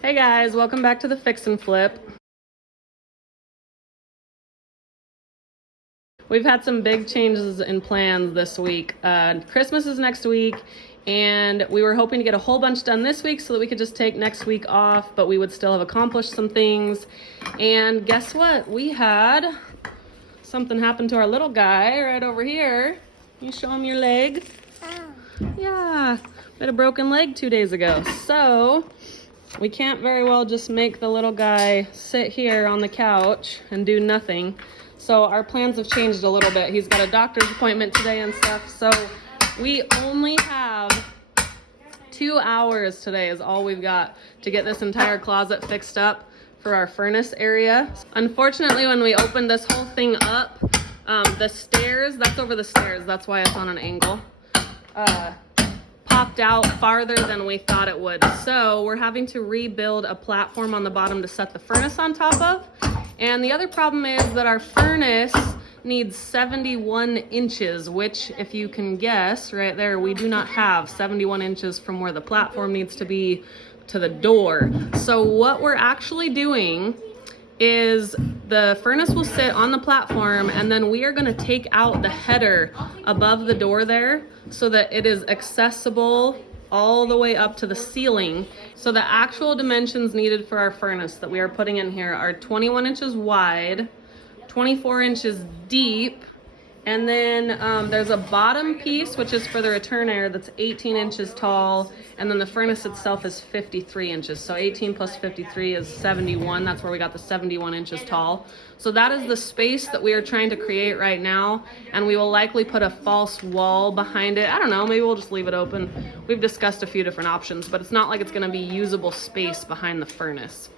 Hey guys, welcome back to the Fix and Flip. We've had some big changes in plans this week. Christmas is next week, and we were hoping to get a whole bunch done this week so that we could just take next week off, but we would still have accomplished some things. And guess what? We had something happen to our little guy right over here. Can you show him your leg? Yeah, we had a broken leg 2 days ago. So we can't very well just make the little guy sit here on the couch and do nothing. So our plans have changed a little bit. He's got a doctor's appointment today and stuff. So we only have 2 hours today is all we've got to get this entire closet fixed up for our furnace area. Unfortunately, when we opened this whole thing up, the stairs, that's over the stairs, that's why it's on an angle, popped out farther than we thought it would. So we're having to rebuild a platform on the bottom to set the furnace on top of. And the other problem is that our furnace needs 71 inches, which, if you can guess right there, we do not have 71 inches from where the platform needs to be to the door. So what we're actually doing is the furnace will sit on the platform, and then we are going to take out the header above the door there so that it is accessible all the way up to the ceiling. So the actual dimensions needed for our furnace that we are putting in here are 21 inches wide, 24 inches deep, and then there's a bottom piece which is for the return air that's 18 inches tall, and then the furnace itself is 53 inches. So 18 plus 53 is 71. That's where we got the 71 inches tall. So that is the space that we are trying to create right now, and we will likely put a false wall behind it. I don't know, maybe we'll just leave it open. We've discussed a few different options, but it's not like it's gonna be usable space behind the furnace.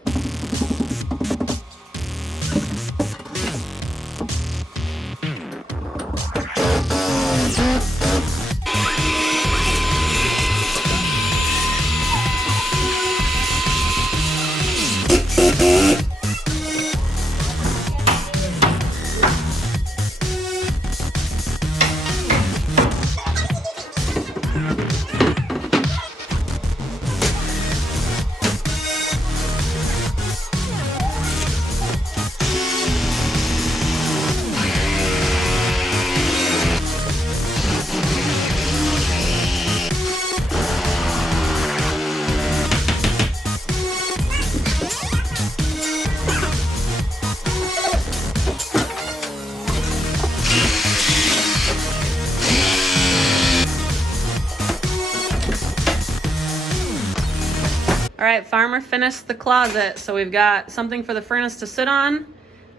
All right, Farmer finished the closet, so we've got something for the furnace to sit on,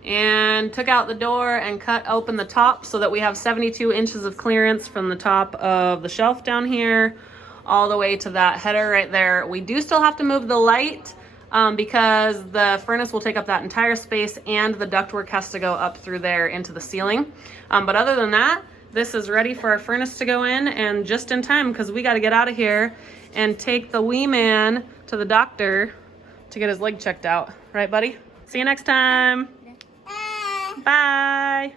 and took out the door and cut open the top so that we have 72 inches of clearance from the top of the shelf down here all the way to that header right there. We do still have to move the light because the furnace will take up that entire space, and the ductwork has to go up through there into the ceiling. But other than that, this is ready for our furnace to go in, and just in time because we got to get out of here and take the wee man to the doctor to get his leg checked out. Right, buddy? See you next time. Bye.